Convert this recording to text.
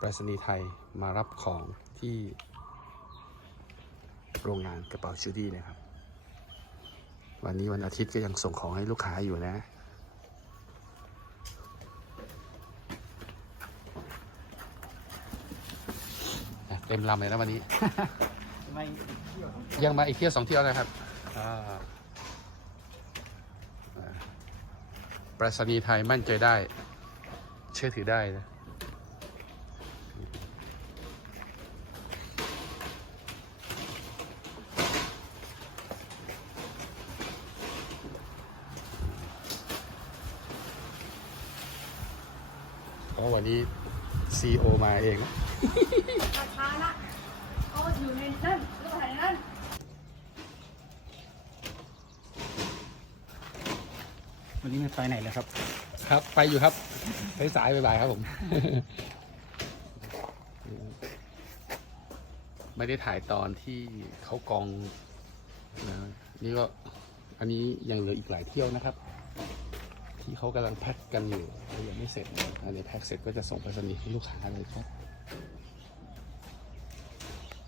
ไปรษณีย์ไทยมารับของที่โรงงานกระเป๋าชูดี้นะครับ วันนี้วันอาทิตย์ก็ยังส่งของให้ลูกค้าอยู่นะ เต็มลำเลยนะวันนี้ ยังมาอีกเที่ยวสองเที่ยวนะครับอ่าอ่าไปรษณีไทยมั่นใจได้ เชื่อถือได้นะ ราะวันนี้ CEO มาเองนะราคาละเอาอยู่ในนั่นรูปถ่ายในนั่นวันนี้ไม่ไปไหนเลยครับ ครับ ไปอยู่ครับสายสายๆบ่ายๆครับผม ไม่ได้ถ่ายตอนที่เขากองนะนี่ก็อันนี้ยังเหลืออีกหลายเที่ยวนะครับ ที่เขากำลังแพ็คกันอยู่ยังไม่เสร็จนะอันนี้แพ็คเสร็จก็จะส่งไปรษณีย์ให้ลูกค้าเลยครับ